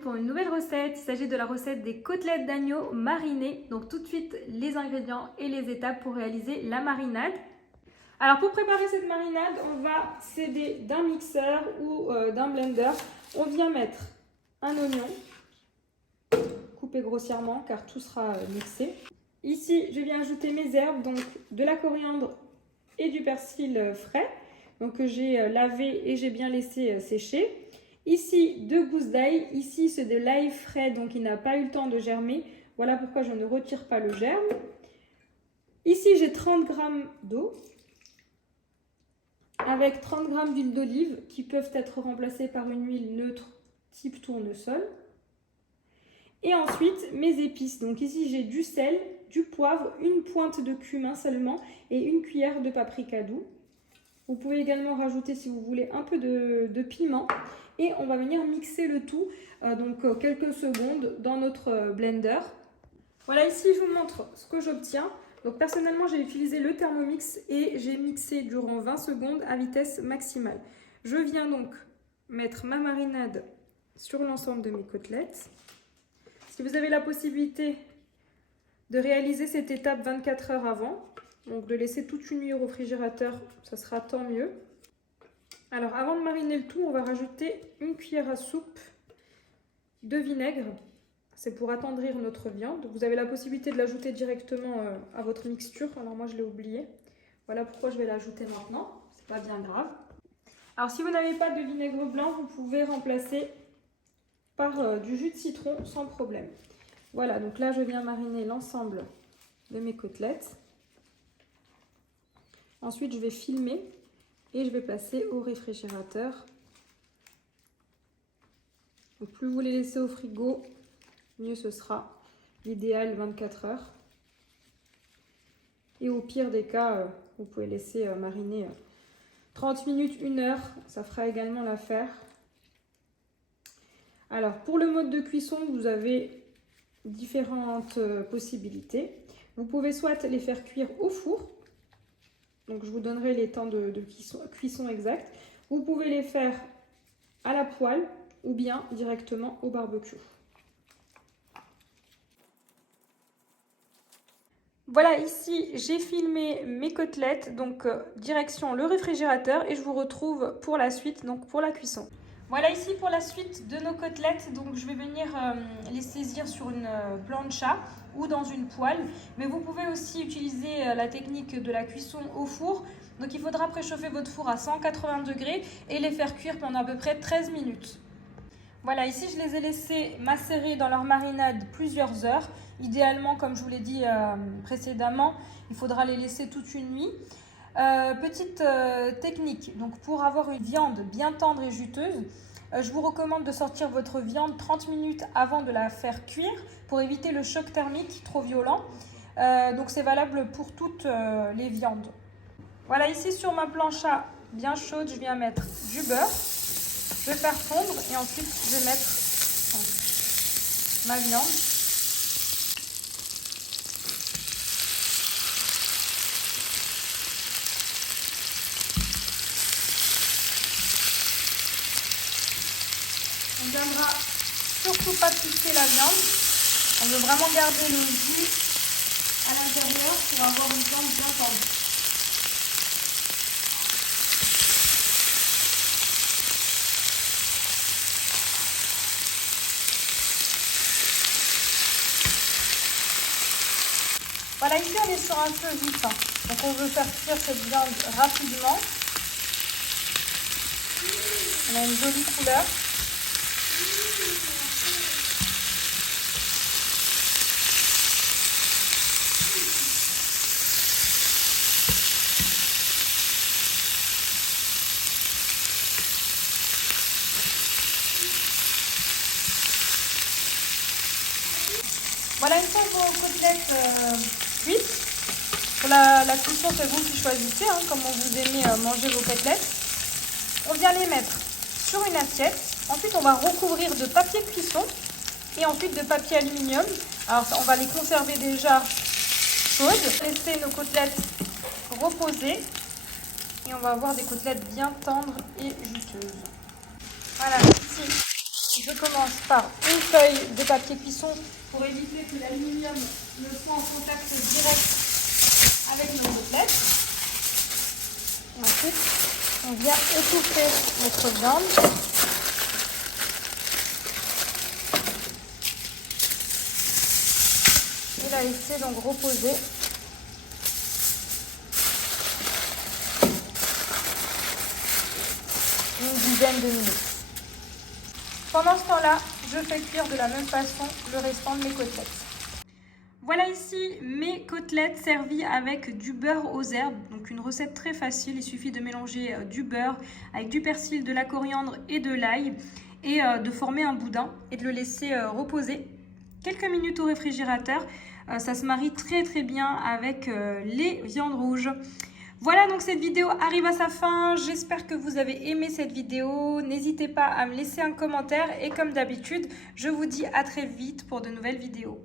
pour une nouvelle recette. Il s'agit de la recette des côtelettes d'agneau marinées. Donc tout de suite les ingrédients et les étapes pour réaliser la marinade. Alors pour préparer cette marinade, on va s'aider d'un mixeur ou d'un blender. On vient mettre un oignon coupé grossièrement car tout sera mixé. Ici, je viens ajouter mes herbes, donc de la coriandre et du persil frais, donc que j'ai lavé et j'ai bien laissé sécher. Ici, 2 gousses d'ail. Ici, c'est de l'ail frais, donc il n'a pas eu le temps de germer. Voilà pourquoi je ne retire pas le germe. Ici, j'ai 30 g d'eau avec 30 g d'huile d'olive qui peuvent être remplacées par une huile neutre type tournesol. Et ensuite, mes épices. Donc ici, j'ai du sel, du poivre, une pointe de cumin seulement et une cuillère de paprika doux. Vous pouvez également rajouter, si vous voulez, un peu de piment. Et on va venir mixer le tout, quelques secondes dans notre blender. Voilà, ici, je vous montre ce que j'obtiens. Donc personnellement, j'ai utilisé le Thermomix et j'ai mixé durant 20 secondes à vitesse maximale. Je viens donc mettre ma marinade sur l'ensemble de mes côtelettes. Si vous avez la possibilité de réaliser cette étape 24 heures avant, donc de laisser toute une nuit au réfrigérateur, ça sera tant mieux. Alors avant de mariner le tout, on va rajouter une cuillère à soupe de vinaigre. C'est pour attendrir notre viande. Vous avez la possibilité de l'ajouter directement à votre mixture. Alors moi je l'ai oublié. Voilà pourquoi je vais l'ajouter maintenant. C'est pas bien grave. Alors si vous n'avez pas de vinaigre blanc, vous pouvez remplacer par du jus de citron sans problème. Voilà, donc là je viens mariner l'ensemble de mes côtelettes. Ensuite je vais filmer et je vais passer au réfrigérateur. Donc plus vous les laissez au frigo, mieux ce sera. L'idéal 24 heures. Et au pire des cas, vous pouvez laisser mariner 30 minutes, 1 heure. Ça fera également l'affaire. Alors pour le mode de cuisson, vous avez différentes possibilités. Vous pouvez soit les faire cuire au four. Donc je vous donnerai les temps de cuisson exacts. Vous pouvez les faire à la poêle ou bien directement au barbecue. Voilà, ici j'ai filmé mes côtelettes, donc direction le réfrigérateur et je vous retrouve pour la suite, donc pour la cuisson. Voilà ici pour la suite de nos côtelettes, donc je vais venir les saisir sur une plancha ou dans une poêle, mais vous pouvez aussi utiliser la technique de la cuisson au four. Donc il faudra préchauffer votre four à 180 degrés et les faire cuire pendant à peu près 13 minutes. Voilà, ici je les ai laissés macérer dans leur marinade plusieurs heures. Idéalement, comme je vous l'ai dit précédemment, il faudra les laisser toute une nuit. Petite technique, donc pour avoir une viande bien tendre et juteuse, je vous recommande de sortir votre viande 30 minutes avant de la faire cuire pour éviter le choc thermique trop violent. Donc c'est valable pour toutes les viandes. Voilà, ici sur ma plancha bien chaude, je viens mettre du beurre. Je vais faire fondre et ensuite je vais mettre ma viande. On ne viendra surtout pas pousser la viande. On veut vraiment garder le jus à l'intérieur pour avoir une viande bien tendue. Voilà, ici on est sur un feu vif, donc on veut faire cuire cette viande rapidement. On a une jolie couleur. Voilà, une fois vos côtelettes cuites. Pour la cuisson, c'est vous qui choisissez comment vous aimez manger vos côtelettes. On vient les mettre sur une assiette. Ensuite, on va recouvrir de papier cuisson et ensuite de papier aluminium. Alors, on va les conserver déjà chaudes. Laisser nos côtelettes reposer et on va avoir des côtelettes bien tendres et juteuses. Voilà, ici, je commence par une feuille de papier cuisson pour éviter que l'aluminium ne soit en contact direct avec nos côtelettes. Ensuite, on vient étouffer notre viande. Et la laisser donc reposer. Une dizaine de minutes. Pendant ce temps-là, je fais cuire de la même façon le restant de mes côtelettes. Voilà ici mes côtelettes servies avec du beurre aux herbes. Donc une recette très facile, il suffit de mélanger du beurre avec du persil, de la coriandre et de l'ail et de former un boudin et de le laisser reposer quelques minutes au réfrigérateur. Ça se marie très très bien avec les viandes rouges. Voilà, donc cette vidéo arrive à sa fin. J'espère que vous avez aimé cette vidéo. N'hésitez pas à me laisser un commentaire et comme d'habitude, je vous dis à très vite pour de nouvelles vidéos.